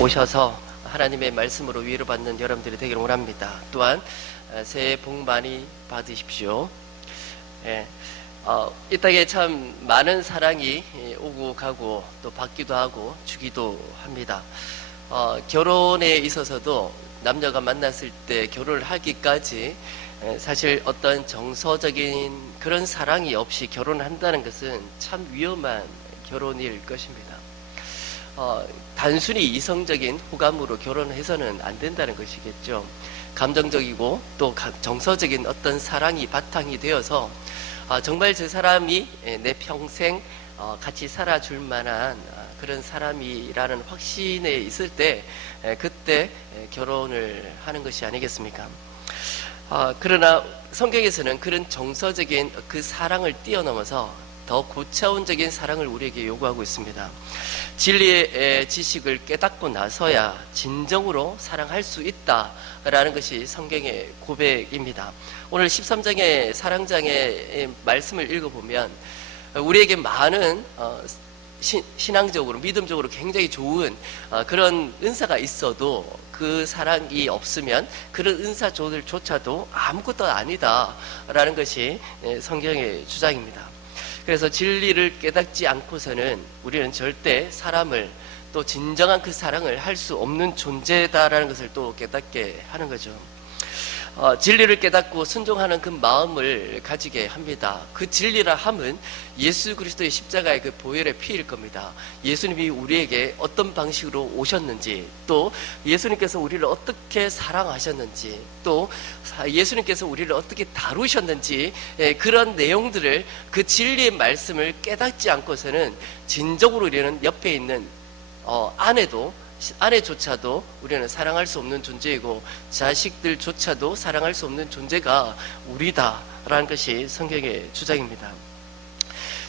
오셔서 하나님의 말씀으로 위로받는 여러분들이 되기를 원합니다. 또한 새해 복 많이 받으십시오. 예, 이 땅에 참 많은 사랑이 오고 가고 또 받기도 하고 주기도 합니다. 결혼에 있어서도 남녀가 만났을 때 결혼을 하기까지 사실 어떤 정서적인 그런 사랑이 없이 결혼을 한다는 것은 참 위험한 결혼일 것입니다. 단순히 이성적인 호감으로 결혼해서는 안 된다는 것이겠죠. 감정적이고 또 정서적인 어떤 사랑이 바탕이 되어서 정말 저 사람이 내 평생 같이 살아줄 만한 그런 사람이라는 확신에 있을 때 그때 결혼을 하는 것이 아니겠습니까? 그러나 성경에서는 그런 정서적인 그 사랑을 뛰어넘어서 더 고차원적인 사랑을 우리에게 요구하고 있습니다. 진리의 지식을 깨닫고 나서야 진정으로 사랑할 수 있다라는 것이 성경의 고백입니다. 오늘 13장의 사랑장의 말씀을 읽어보면 우리에게 많은 신앙적으로 믿음적으로 굉장히 좋은 그런 은사가 있어도 그 사랑이 없으면 그런 은사조차도 아무것도 아니다라는 것이 성경의 주장입니다. 그래서 진리를 깨닫지 않고서는 우리는 절대 사람을 또 진정한 그 사랑을 할 수 없는 존재다라는 것을 또 깨닫게 하는 거죠. 진리를 깨닫고 순종하는 그 마음을 가지게 합니다. 그 진리라 함은 예수 그리스도의 십자가의 그 보혈의 피일 겁니다. 예수님이 우리에게 어떤 방식으로 오셨는지, 또 예수님께서 우리를 어떻게 사랑하셨는지, 또 예수님께서 우리를 어떻게 다루셨는지, 그런 내용들을 그 진리의 말씀을 깨닫지 않고서는 진정으로 우리는 옆에 있는 아내조차도 우리는 사랑할 수 없는 존재이고 자식들조차도 사랑할 수 없는 존재가 우리다라는 것이 성경의 주장입니다.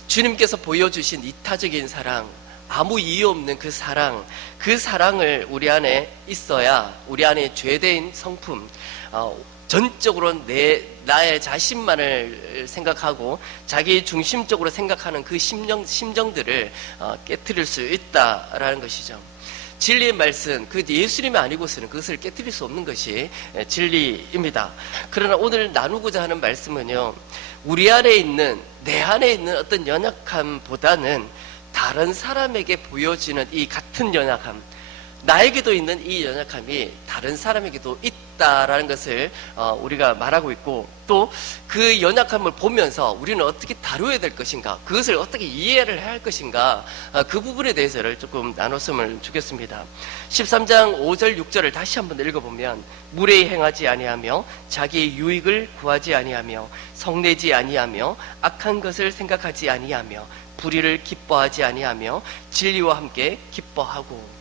주님께서 보여주신 이타적인 사랑, 아무 이유 없는 그 사랑을 우리 안에 있어야 우리 안에 죄된 성품, 전적으로 나의 자신만을 생각하고 자기 중심적으로 생각하는 그 심정들을 깨트릴 수 있다라는 것이죠. 진리의 말씀, 그 예수님이 아니고서는 그것을 깨트릴 수 없는 것이 진리입니다. 그러나 오늘 나누고자 하는 말씀은요, 내 안에 있는 어떤 연약함보다는 다른 사람에게 보여지는 이 같은 연약함, 나에게도 있는 이 연약함이 다른 사람에게도 있다라는 것을 우리가 말하고 있고, 또 그 연약함을 보면서 우리는 어떻게 다루어야 될 것인가, 그것을 어떻게 이해를 해야 할 것인가, 그 부분에 대해서를 조금 나눴으면 좋겠습니다. 13장 5절 6절을 다시 한번 읽어보면, 무례히 행하지 아니하며 자기의 유익을 구하지 아니하며 성내지 아니하며 악한 것을 생각하지 아니하며 불의를 기뻐하지 아니하며 진리와 함께 기뻐하고.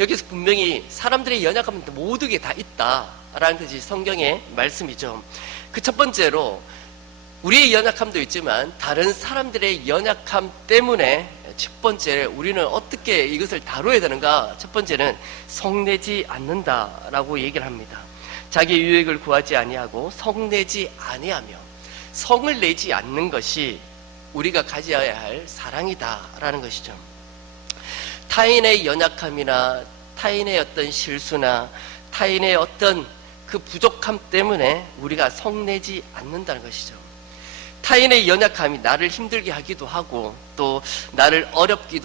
여기서 분명히 사람들의 연약함은 모두에 다 있다라는 것이 성경의 말씀이죠. 그 첫 번째로 우리의 연약함도 있지만 다른 사람들의 연약함 때문에 첫 번째 우리는 어떻게 이것을 다뤄야 되는가? 첫 번째는 성내지 않는다라고 얘기를 합니다. 자기 유익을 구하지 아니하고 성내지 아니하며, 성을 내지 않는 것이 우리가 가져야 할 사랑이다라는 것이죠. 타인의 연약함이나 타인의 어떤 실수나 타인의 어떤 그 부족함 때문에 우리가 성내지 않는다는 것이죠. 타인의 연약함이 나를 힘들게 하기도 하고 또 나를 어렵게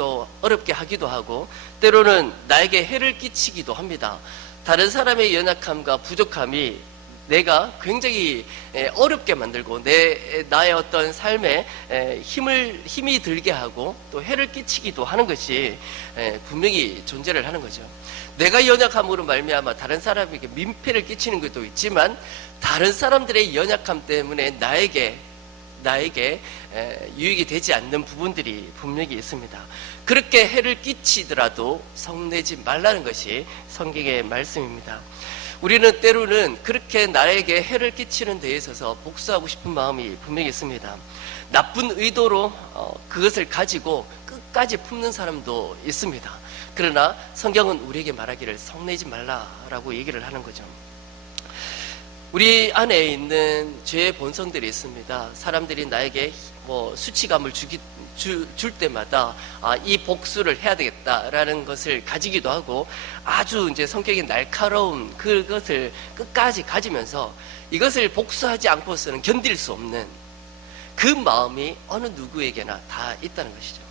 하기도 하고 때로는 나에게 해를 끼치기도 합니다. 다른 사람의 연약함과 부족함이 내가 굉장히 어렵게 만들고 나의 어떤 삶에 힘이 들게 하고 또 해를 끼치기도 하는 것이 분명히 존재를 하는 거죠. 내가 연약함으로 말미암아 다른 사람에게 민폐를 끼치는 것도 있지만 다른 사람들의 연약함 때문에 나에게 유익이 되지 않는 부분들이 분명히 있습니다. 그렇게 해를 끼치더라도 성내지 말라는 것이 성경의 말씀입니다. 우리는 때로는 그렇게 나에게 해를 끼치는 데에 있어서 복수하고 싶은 마음이 분명히 있습니다. 나쁜 의도로 그것을 가지고 끝까지 품는 사람도 있습니다. 그러나 성경은 우리에게 말하기를 성내지 말라라고 얘기를 하는 거죠. 우리 안에 있는 죄의 본성들이 있습니다. 사람들이 나에게 수치감을 줄 때마다 이 복수를 해야 되겠다라는 것을 가지기도 하고, 아주 이제 성격이 날카로운 그것을 끝까지 가지면서 이것을 복수하지 않고서는 견딜 수 없는 그 마음이 어느 누구에게나 다 있다는 것이죠.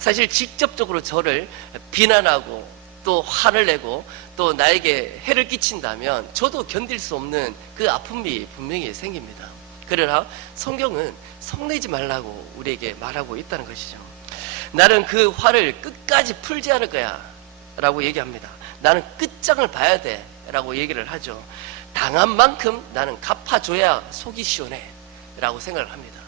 사실 직접적으로 저를 비난하고 또 화를 내고 또 나에게 해를 끼친다면 저도 견딜 수 없는 그 아픔이 분명히 생깁니다. 그러나 성경은 성내지 말라고 우리에게 말하고 있다는 것이죠. 나는 그 화를 끝까지 풀지 않을 거야 라고 얘기합니다. 나는 끝장을 봐야 돼 라고 얘기를 하죠. 당한 만큼 나는 갚아줘야 속이 시원해 라고 생각을 합니다.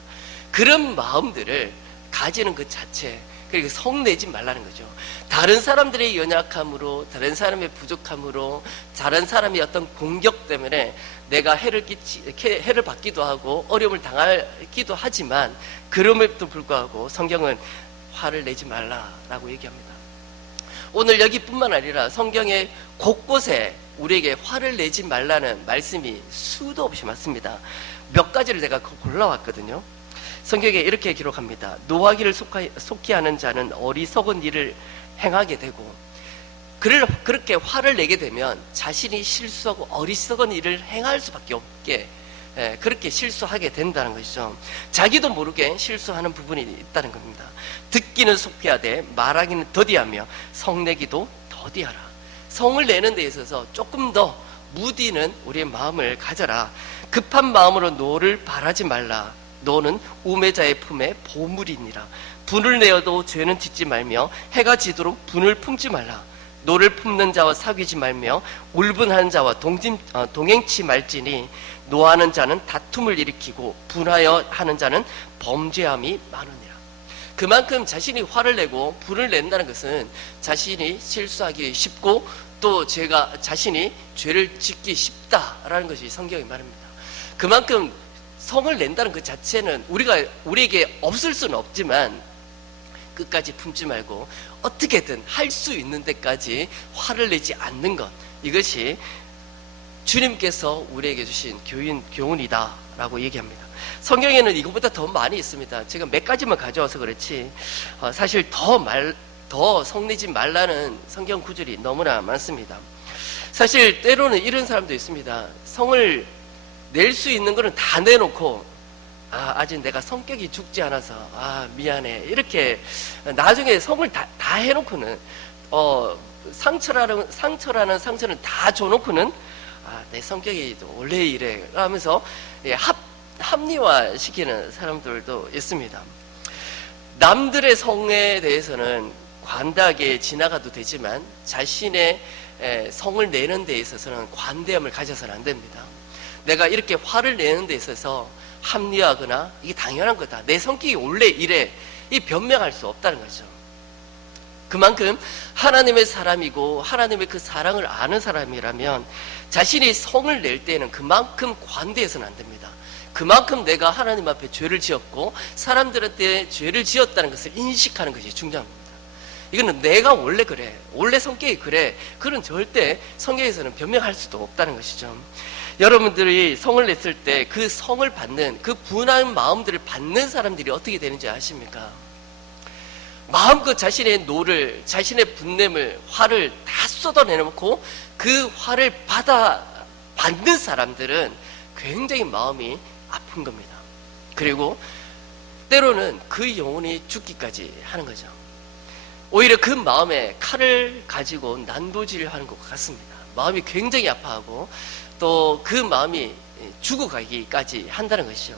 그런 마음들을 가지는 그 자체, 그리고 성내지 말라는 거죠. 다른 사람들의 연약함으로, 다른 사람의 부족함으로, 다른 사람의 어떤 공격 때문에 내가 해를 받기도 하고 어려움을 당하기도 하지만, 그럼에도 불구하고 성경은 화를 내지 말라라고 얘기합니다. 오늘 여기뿐만 아니라 성경의 곳곳에 우리에게 화를 내지 말라는 말씀이 수도 없이 많습니다. 몇 가지를 제가 골라왔거든요. 성경에 이렇게 기록합니다. 노하기를 속히 하는 자는 어리석은 일을 행하게 되고, 그렇게 화를 내게 되면 자신이 실수하고 어리석은 일을 행할 수밖에 없게, 그렇게 실수하게 된다는 것이죠. 자기도 모르게 실수하는 부분이 있다는 겁니다. 듣기는 속히 하되 말하기는 더디하며 성내기도 더디하라. 성을 내는 데 있어서 조금 더 무디는 우리의 마음을 가져라. 급한 마음으로 노를 바라지 말라. 너는 우매자의 품에 보물이니라. 분을 내어도 죄는 짓지 말며 해가 지도록 분을 품지 말라. 노를 품는 자와 사귀지 말며 울분하는 자와 동행치 말지니 노하는 자는 다툼을 일으키고 분하여 하는 자는 범죄함이 많으니라. 그만큼 자신이 화를 내고 분을 낸다는 것은 자신이 실수하기 쉽고 또 자신이 죄를 짓기 쉽다라는 것이 성경이 말합니다. 그만큼 성을 낸다는 그 자체는 우리에게 없을 수는 없지만 끝까지 품지 말고 어떻게든 할 수 있는 데까지 화를 내지 않는 것, 이것이 주님께서 우리에게 주신 교훈이다 라고 얘기합니다. 성경에는 이것보다 더 많이 있습니다. 제가 몇 가지만 가져와서 그렇지 사실 더 성내지 말라는 성경 구절이 너무나 많습니다. 사실 때로는 이런 사람도 있습니다. 성을 낼 수 있는 거는 다 내놓고 아직 내가 성격이 죽지 않아서 미안해 이렇게 나중에 성을 다 해놓고는 상처라는 상처는 다 줘놓고는 내 성격이 원래 이래 하면서 합리화시키는 사람들도 있습니다. 남들의 성에 대해서는 관대하게 지나가도 되지만 자신의 성을 내는 데 있어서는 관대함을 가져서는 안 됩니다. 내가 이렇게 화를 내는 데 있어서 합리화하거나 이게 당연한 거다, 내 성격이 원래 이래, 이 변명할 수 없다는 거죠. 그만큼 하나님의 사람이고 하나님의 그 사랑을 아는 사람이라면 자신이 성을 낼 때는 그만큼 관대해서는 안 됩니다. 그만큼 내가 하나님 앞에 죄를 지었고 사람들한테 죄를 지었다는 것을 인식하는 것이 중요합니다. 이거는 내가 원래 그래, 원래 성격이 그래, 그런 절대 성경에서는 변명할 수도 없다는 것이죠. 여러분들이 성을 냈을 때 그 성을 받는, 그 분한 마음들을 받는 사람들이 어떻게 되는지 아십니까? 마음껏 자신의 노를, 자신의 분냄을, 화를 다 쏟아내놓고 그 화를 받는 사람들은 굉장히 마음이 아픈 겁니다. 그리고 때로는 그 영혼이 죽기까지 하는 거죠. 오히려 그 마음에 칼을 가지고 난도질하는 것 같습니다. 마음이 굉장히 아파하고 또 그 마음이 죽어가기까지 한다는 것이죠.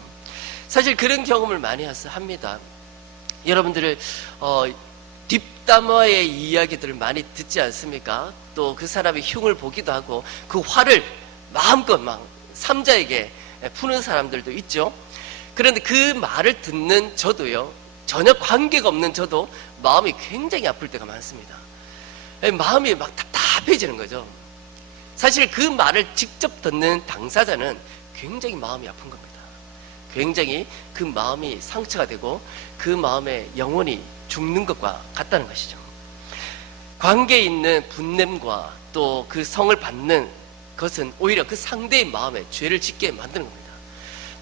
사실 그런 경험을 많이 합니다. 여러분들을 뒷담화의 이야기들을 많이 듣지 않습니까? 또 그 사람의 흉을 보기도 하고 그 화를 마음껏 막 삼자에게 푸는 사람들도 있죠. 그런데 그 말을 듣는 저도요, 전혀 관계가 없는 저도 마음이 굉장히 아플 때가 많습니다. 마음이 막 답답해지는 거죠. 사실 그 말을 직접 듣는 당사자는 굉장히 마음이 아픈 겁니다. 굉장히 그 마음이 상처가 되고 그 마음의 영혼이 죽는 것과 같다는 것이죠. 관계에 있는 분냄과 또 그 성을 받는 것은 오히려 그 상대의 마음에 죄를 짓게 만드는 겁니다.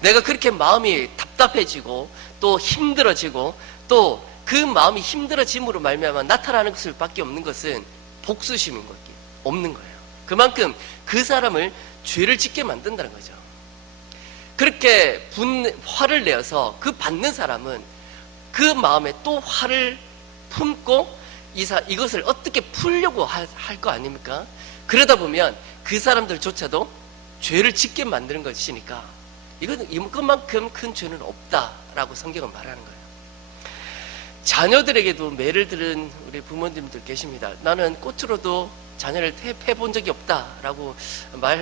내가 그렇게 마음이 답답해지고 또 힘들어지고 또 그 마음이 힘들어짐으로 말미암아 나타나는 것을 밖에 없는 것은 복수심인 것이 없는 거예요. 그만큼 그 사람을 죄를 짓게 만든다는 거죠. 그렇게 화를 내어서 그 받는 사람은 그 마음에 또 화를 품고 이것을 어떻게 풀려고 할 거 아닙니까? 그러다 보면 그 사람들조차도 죄를 짓게 만드는 것이니까 이것만큼 큰 죄는 없다라고 성경은 말하는 거예요. 자녀들에게도 매를 들은 우리 부모님들 계십니다. 나는 꽃으로도 자녀를 해본 적이 없다라고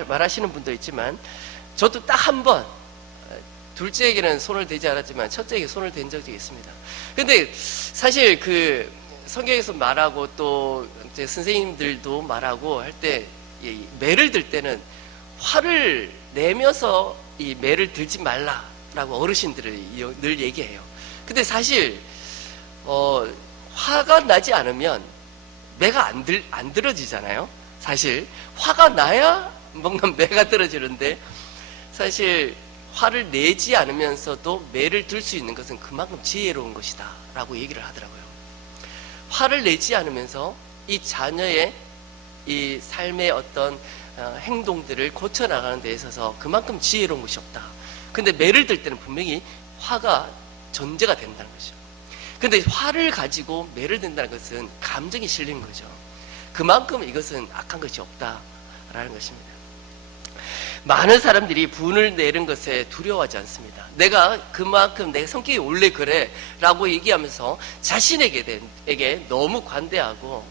말하시는 분도 있지만 저도 딱 한 번 둘째에게는 손을 대지 않았지만 첫째에게 손을 댄 적이 있습니다. 근데 사실 그 성경에서 말하고 또 이제 선생님들도 말하고 할 때 매를 들 때는 화를 내면서 이 매를 들지 말라라고 어르신들이 늘 얘기해요. 근데 사실 화가 나지 않으면 매가 안 들어지잖아요. 사실 화가 나야 뭔가 매가 들어지는데 사실 화를 내지 않으면서도 매를 들 수 있는 것은 그만큼 지혜로운 것이다 라고 얘기를 하더라고요. 화를 내지 않으면서 이 자녀의 이 삶의 어떤 행동들을 고쳐나가는 데 있어서 그만큼 지혜로운 것이 없다. 근데 매를 들 때는 분명히 화가 전제가 된다는 거죠. 근데 화를 가지고 매를 든다는 것은 감정이 실리는 거죠. 그만큼 이것은 악한 것이 없다라는 것입니다. 많은 사람들이 분을 내는 것에 두려워하지 않습니다. 내가 그만큼 내 성격이 원래 그래 라고 얘기하면서 자신에게 너무 관대하고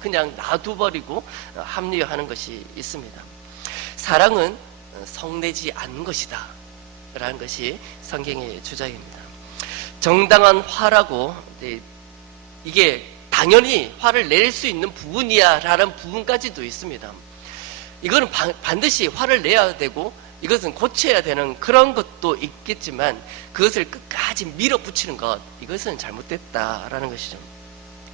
그냥 놔둬버리고 합리화하는 것이 있습니다. 사랑은 성내지 않는 것이다 라는 것이 성경의 주장입니다. 정당한 화라고 이게 당연히 화를 낼 수 있는 부분이야 라는 부분까지도 있습니다. 이거는 반드시 화를 내야 되고 이것은 고쳐야 되는 그런 것도 있겠지만 그것을 끝까지 밀어붙이는 것, 이것은 잘못됐다라는 것이죠.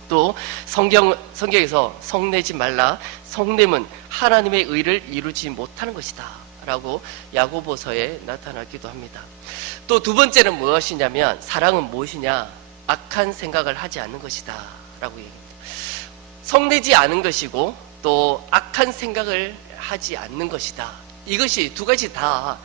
또 성경에서 성내지 말라, 성냄은 하나님의 의를 이루지 못하는 것이다 라고 야고보서에 나타나기도 합니다. 또 두 번째는 무엇이냐면 사랑은 무엇이냐, 악한 생각을 하지 않는 것이다 라고 얘기합니다. 성내지 않은 것이고 또 악한 생각을 하지 않는 것이다. 이것이 두 가지 다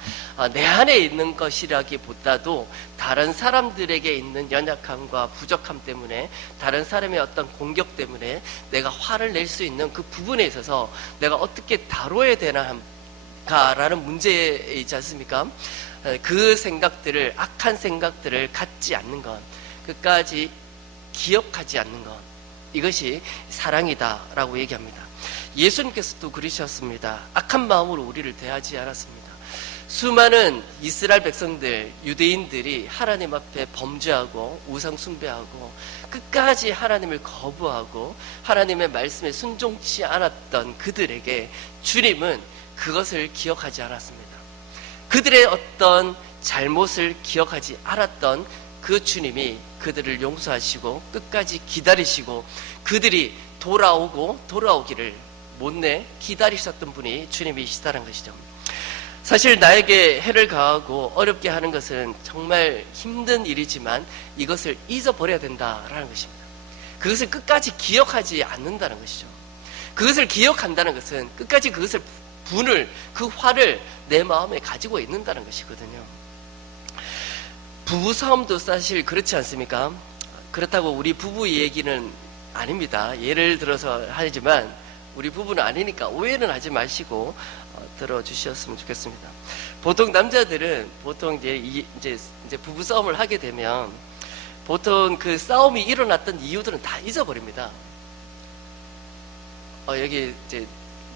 내 안에 있는 것이라기보다도 다른 사람들에게 있는 연약함과 부족함 때문에, 다른 사람의 어떤 공격 때문에 내가 화를 낼 수 있는 그 부분에 있어서 내가 어떻게 다뤄야 되나라는 문제이지 않습니까? 그 생각들을, 악한 생각들을 갖지 않는 것, 끝까지 기억하지 않는 것, 이것이 사랑이다라고 얘기합니다. 예수님께서도 그러셨습니다. 악한 마음으로 우리를 대하지 않았습니다. 수많은 이스라엘 백성들, 유대인들이 하나님 앞에 범죄하고 우상 숭배하고 끝까지 하나님을 거부하고 하나님의 말씀에 순종치 않았던 그들에게 주님은 그것을 기억하지 않았습니다. 그들의 어떤 잘못을 기억하지 않았던 그 주님이 그들을 용서하시고 끝까지 기다리시고 그들이 돌아오기를 못내 기다리셨던 분이 주님이시다는 것이죠. 사실 나에게 해를 가하고 어렵게 하는 것은 정말 힘든 일이지만 이것을 잊어버려야 된다라는 것입니다. 그것을 끝까지 기억하지 않는다는 것이죠. 그것을 기억한다는 것은 끝까지 그것을 그 화를 내 마음에 가지고 있는다는 것이거든요. 부부싸움도 사실 그렇지 않습니까? 그렇다고 우리 부부 얘기는 아닙니다. 예를 들어서 하지만 우리 부부는 아니니까 오해는 하지 마시고 들어주셨으면 좋겠습니다. 보통 남자들은 이제 부부 싸움을 하게 되면 보통 그 싸움이 일어났던 이유들은 다 잊어버립니다. 여기 이제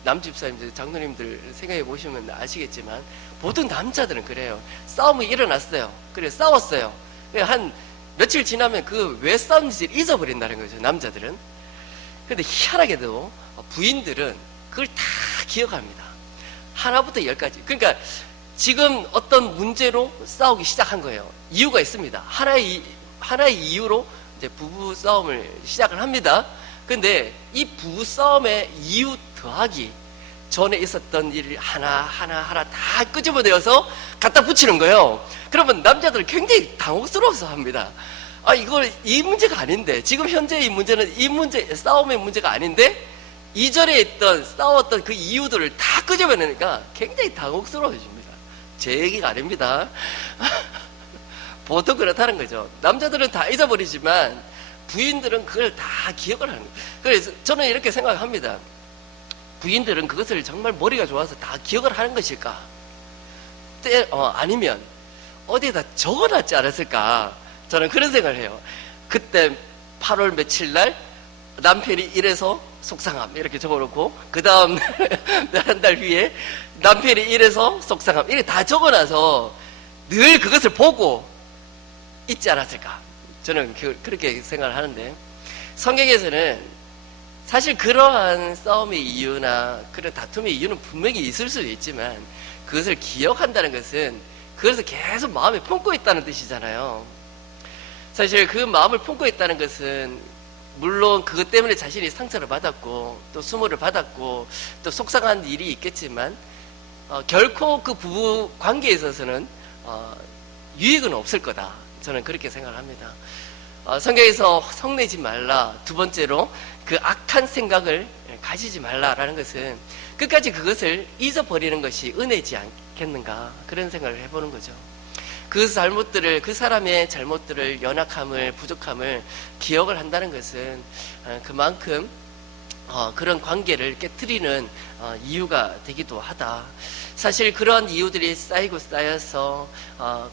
남집사님들, 장로님들 생각해 보시면 아시겠지만 보통 남자들은 그래요. 싸움이 일어났어요. 그래 싸웠어요. 한 며칠 지나면 그 왜 싸웠는지 잊어버린다는 거죠. 남자들은. 근데 희한하게도 부인들은 그걸 다 기억합니다. 하나부터 열까지. 그러니까 지금 어떤 문제로 싸우기 시작한 거예요. 이유가 있습니다. 하나의 이유로 이제 부부 싸움을 시작을 합니다. 근데 이 부부 싸움의 이유 더하기 전에 있었던 일 하나 다 끄집어내어서 갖다 붙이는 거예요. 그러면 남자들 굉장히 당혹스러워서 합니다. 이걸 이 문제가 아닌데, 지금 현재 이 문제는 이 문제, 싸움의 문제가 아닌데, 이전에 싸웠던 그 이유들을 다 끄집어내니까 굉장히 당혹스러워집니다. 제 얘기가 아닙니다. 보통 그렇다는 거죠. 남자들은 다 잊어버리지만 부인들은 그걸 다 기억을 하는 거예요. 그래서 저는 이렇게 생각합니다. 부인들은 그것을 정말 머리가 좋아서 다 기억을 하는 것일까? 아니면 어디에다 적어놨지 않았을까? 저는 그런 생각을 해요. 그때 8월 며칠 날 남편이 이래서 속상함 이렇게 적어놓고, 그 다음 한 달 후에 남편이 이래서 속상함 이렇게 다 적어놔서 늘 그것을 보고 있지 않았을까? 저는 그렇게 생각을 하는데, 성경에서는 사실 그러한 싸움의 이유나 그런 다툼의 이유는 분명히 있을 수도 있지만, 그것을 기억한다는 것은 그것을 계속 마음에 품고 있다는 뜻이잖아요. 사실 그 마음을 품고 있다는 것은 물론 그것 때문에 자신이 상처를 받았고 또 수모를 받았고 또 속상한 일이 있겠지만 결코 그 부부 관계에 있어서는 유익은 없을 거다. 저는 그렇게 생각을 합니다. 성경에서 성내지 말라, 두 번째로 그 악한 생각을 가지지 말라라는 것은 끝까지 그것을 잊어버리는 것이 은혜지 않겠는가, 그런 생각을 해보는 거죠. 그 사람의 잘못들을, 연약함을, 부족함을 기억을 한다는 것은 그만큼 그런 관계를 깨트리는 이유가 되기도 하다. 사실 그러한 이유들이 쌓이고 쌓여서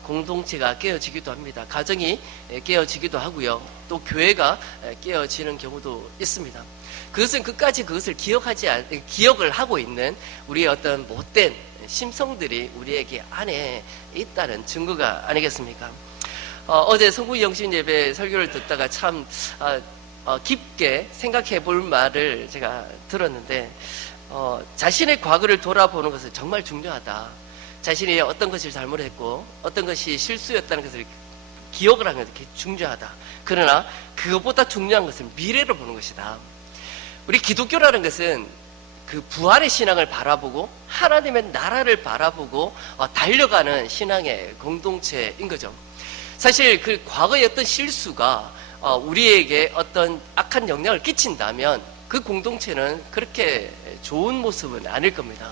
공동체가 깨어지기도 합니다. 가정이 깨어지기도 하고요. 또 교회가 깨어지는 경우도 있습니다. 그것은 끝까지 그것을 기억을 하고 있는 우리의 어떤 못된 심성들이 우리에게 안에 있다는 증거가 아니겠습니까? 어제 성부 영신 예배 설교를 듣다가 참 깊게 생각해 볼 말을 제가 들었는데, 자신의 과거를 돌아보는 것은 정말 중요하다. 자신이 어떤 것을 잘못했고 어떤 것이 실수였다는 것을 기억을 하는 것이 중요하다. 그러나 그것보다 중요한 것은 미래를 보는 것이다. 우리 기독교라는 것은 그 부활의 신앙을 바라보고 하나님의 나라를 바라보고 달려가는 신앙의 공동체인 거죠. 사실 그 과거의 어떤 실수가 우리에게 어떤 악한 영향을 끼친다면 그 공동체는 그렇게 좋은 모습은 아닐 겁니다.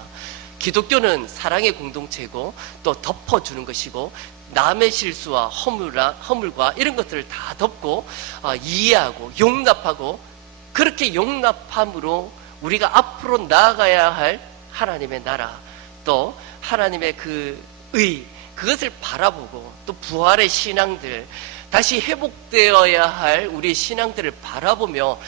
기독교는 사랑의 공동체고 또 덮어주는 것이고, 남의 실수와 허물과 이런 것들을 다 덮고 이해하고 용납하고, 그렇게 용납함으로 우리가 앞으로 나아가야 할 하나님의 나라, 또 하나님의 그 그것을 바라보고, 또 부활의 신앙들, 다시 회복되어야 할 우리의 신앙들을 바라보며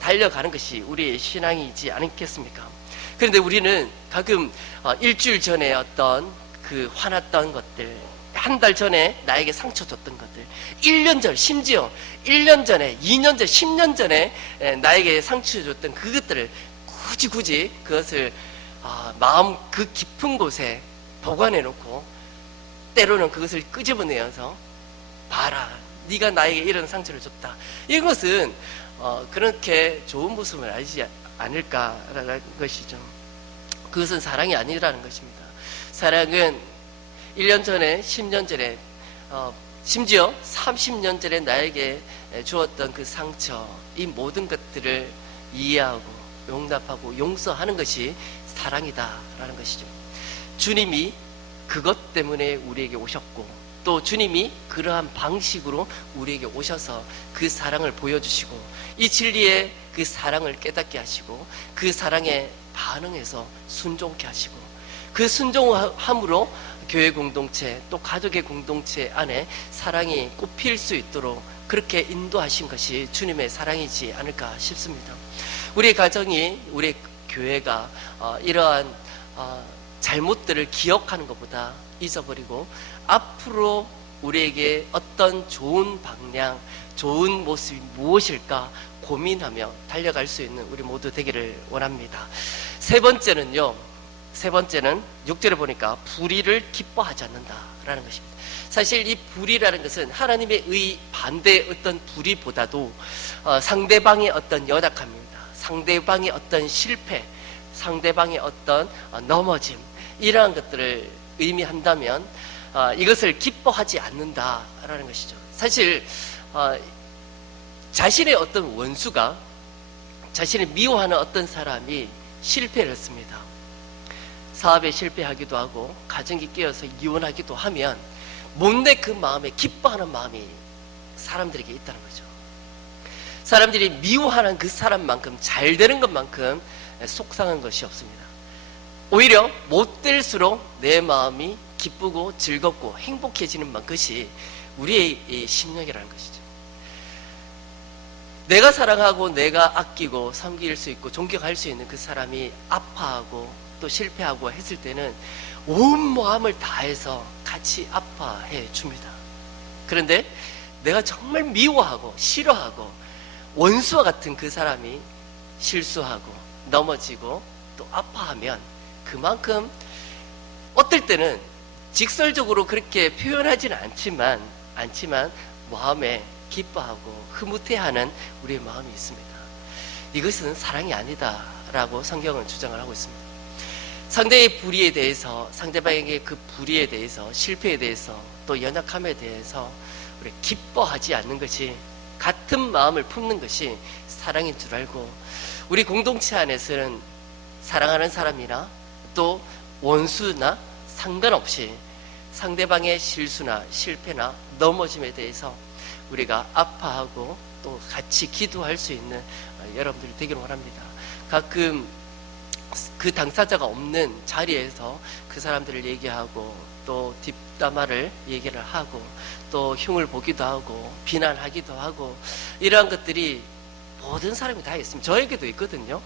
달려가는 것이 우리의 신앙이지 않겠습니까? 그런데 우리는 가끔 일주일 전에 어떤 그 화났던 것들, 한 달 전에 나에게 상처 줬던 것들, 1년 전, 심지어 1년 전에, 2년 전, 10년 전에 나에게 상처 줬던 그것들을 굳이 그것을 마음 그 깊은 곳에 보관해 놓고, 때로는 그것을 끄집어내어서 봐라, 네가 나에게 이런 상처를 줬다. 이것은 그렇게 좋은 모습을 알지 않을까라는 것이죠. 그것은 사랑이 아니라는 것입니다. 사랑은 1년 전에, 10년 전에, 심지어 30년 전에 나에게 주었던 그 상처, 이 모든 것들을 이해하고 용납하고 용서하는 것이 사랑이다라는 것이죠. 주님이 그것 때문에 우리에게 오셨고, 또 주님이 그러한 방식으로 우리에게 오셔서 그 사랑을 보여주시고, 이 진리의 그 사랑을 깨닫게 하시고, 그 사랑에 반응해서 순종케 하시고, 그 순종함으로 교회 공동체, 또 가족의 공동체 안에 사랑이 꽃필 수 있도록 그렇게 인도하신 것이 주님의 사랑이지 않을까 싶습니다. 우리 가정이, 우리 교회가 이러한 잘못들을 기억하는 것보다 잊어버리고 앞으로 우리에게 어떤 좋은 방향, 좋은 모습이 무엇일까 고민하며 달려갈 수 있는 우리 모두 되기를 원합니다. 세 번째는 6절에 보니까 불의를 기뻐하지 않는다라는 것입니다. 사실 이 불의라는 것은 하나님의 의 반대의 어떤 불의보다도 상대방의 어떤 연약함입니다. 상대방의 어떤 실패, 상대방의 어떤 넘어짐, 이러한 것들을 의미한다면 이것을 기뻐하지 않는다라는 것이죠. 사실 자신의 어떤 원수가, 자신을 미워하는 어떤 사람이 실패를 했습니다. 사업에 실패하기도 하고 가정이 깨어서 이혼하기도 하면 못내 그 마음에 기뻐하는 마음이 사람들에게 있다는 거죠. 사람들이 미워하는 그 사람만큼, 잘 되는 것만큼 속상한 것이 없습니다. 오히려 못 될수록 내 마음이 기쁘고 즐겁고 행복해지는 것이 우리의 심령이라는 것이죠. 내가 사랑하고 내가 아끼고 섬길 수 있고 존경할 수 있는 그 사람이 아파하고 또 실패하고 했을 때는 온 마음을 다해서 같이 아파해 줍니다. 그런데 내가 정말 미워하고 싫어하고 원수와 같은 그 사람이 실수하고 넘어지고 또 아파하면 그만큼 어떨 때는 직설적으로 그렇게 표현하지는 않지만 마음에 기뻐하고 흐뭇해하는 우리의 마음이 있습니다. 이것은 사랑이 아니다라고 성경은 주장을 하고 있습니다. 상대의 불의에 대해서, 상대방에게 그 불의에 대해서, 실패에 대해서, 또 연약함에 대해서 우리 기뻐하지 않는 것이, 같은 마음을 품는 것이 사랑인 줄 알고, 우리 공동체 안에서는 사랑하는 사람이나 또 원수나 상관없이 상대방의 실수나 실패나 넘어짐에 대해서 우리가 아파하고 또 같이 기도할 수 있는 여러분들이 되기를 원합니다. 가끔 그 당사자가 없는 자리에서 그 사람들을 얘기하고 또 뒷담화를 얘기를 하고 또 흉을 보기도 하고 비난하기도 하고, 이러한 것들이 모든 사람이 다 있습니다. 저에게도 있거든요.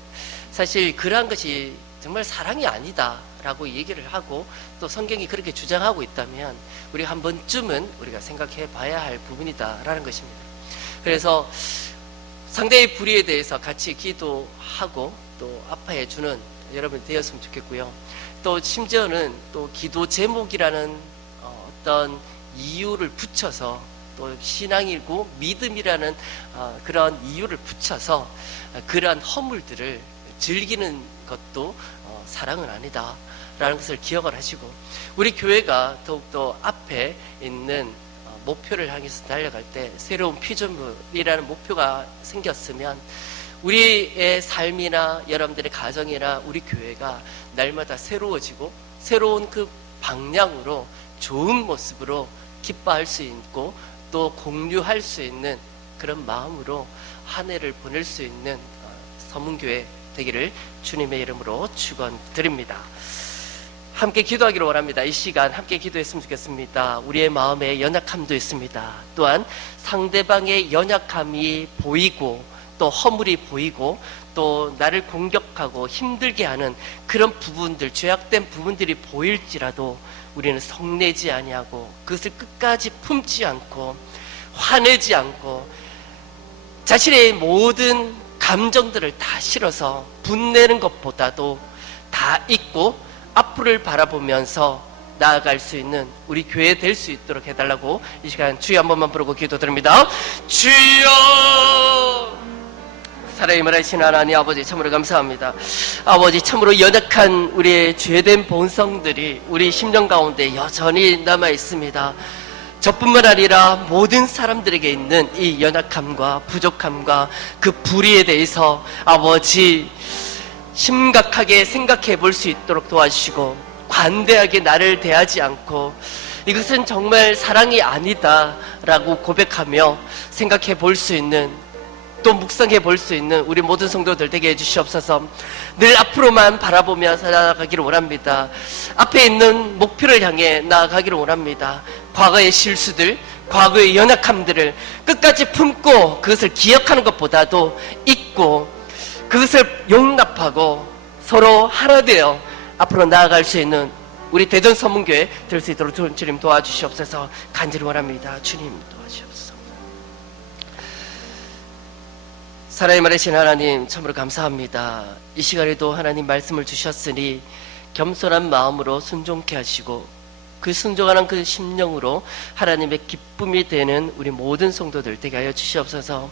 사실 그러한 것이 정말 사랑이 아니다라고 얘기를 하고 또 성경이 그렇게 주장하고 있다면 우리가 한 번쯤은 우리가 생각해 봐야 할 부분이다라는 것입니다. 그래서 상대의 불의에 대해서 같이 기도하고 또 아파해 주는 여러분이 되었으면 좋겠고요. 또 심지어는 또 기도 제목이라는 어떤 이유를 붙여서, 또 신앙이고 믿음이라는 그런 이유를 붙여서 그러한 허물들을 즐기는 것도 사랑은 아니다 라는 것을 기억을 하시고, 우리 교회가 더욱더 앞에 있는 목표를 향해서 달려갈 때 새로운 피조물이라는 목표가 생겼으면 우리의 삶이나 여러분들의 가정이나 우리 교회가 날마다 새로워지고 새로운 그 방향으로 좋은 모습으로 기뻐할 수 있고 또 공유할 수 있는 그런 마음으로 한 해를 보낼 수 있는 서문교회 되기를 주님의 이름으로 축원드립니다. 함께 기도하기를 원합니다. 이 시간 함께 기도했으면 좋겠습니다. 우리의 마음에 연약함도 있습니다. 또한 상대방의 연약함이 보이고 또 허물이 보이고 또 나를 공격하고 힘들게 하는 그런 부분들, 죄악된 부분들이 보일지라도 우리는 성내지 아니하고 그것을 끝까지 품지 않고 화내지 않고 자신의 모든 감정들을 다 실어서 분내는 것보다도 다 잊고 앞으로를 바라보면서 나아갈 수 있는 우리 교회 될 수 있도록 해달라고 이 시간 주여 한 번만 부르고 기도드립니다. 주여! 살아있는 하신 하나님 아버지, 참으로 감사합니다. 아버지, 참으로 연약한 우리의 죄된 본성들이 우리 심령 가운데 여전히 남아 있습니다. 저뿐만 아니라 모든 사람들에게 있는 이 연약함과 부족함과 그 불의에 대해서 아버지 심각하게 생각해 볼 수 있도록 도와주시고, 관대하게 나를 대하지 않고 이것은 정말 사랑이 아니다라고 고백하며 생각해 볼 수 있는, 또 묵상해 볼 수 있는 우리 모든 성도들 되게 해주시옵소서. 늘 앞으로만 바라보며 살아가기를 원합니다. 앞에 있는 목표를 향해 나아가기를 원합니다. 과거의 실수들, 과거의 연약함들을 끝까지 품고 그것을 기억하는 것보다도 잊고 그것을 용납하고 서로 하나 되어 앞으로 나아갈 수 있는 우리 대전 서문교회 될 수 있도록 주님 도와주시옵소서. 간절히 원합니다. 주님 도와주시옵소서. 살아있는 말이신 하나님, 참으로 감사합니다. 이 시간에도 하나님 말씀을 주셨으니 겸손한 마음으로 순종케 하시고 그 순종하는 그 심령으로 하나님의 기쁨이 되는 우리 모든 성도들 되게 하여 주시옵소서.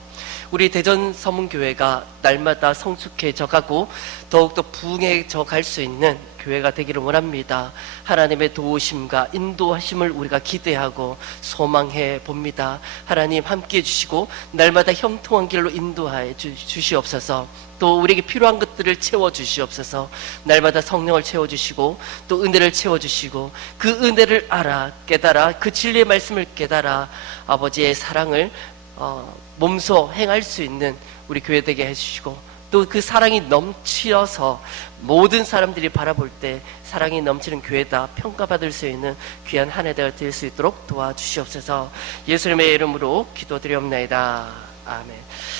우리 대전 서문교회가 날마다 성숙해져 가고 더욱더 부흥해져 갈 수 있는 교회가 되기를 원합니다. 하나님의 도우심과 인도하심을 우리가 기대하고 소망해 봅니다. 하나님 함께해 주시고 날마다 형통한 길로 인도하여 주시옵소서. 또 우리에게 필요한 것들을 채워주시옵소서. 날마다 성령을 채워주시고 또 은혜를 채워주시고 그 은혜를 알아 깨달아 그 진리의 말씀을 깨달아 아버지의 사랑을 몸소 행할 수 있는 우리 교회 되게 해주시고 또 그 사랑이 넘치어서 모든 사람들이 바라볼 때 사랑이 넘치는 교회다 평가받을 수 있는 귀한 한 해가 될 수 있도록 도와주시옵소서. 예수님의 이름으로 기도드리옵나이다. 아멘.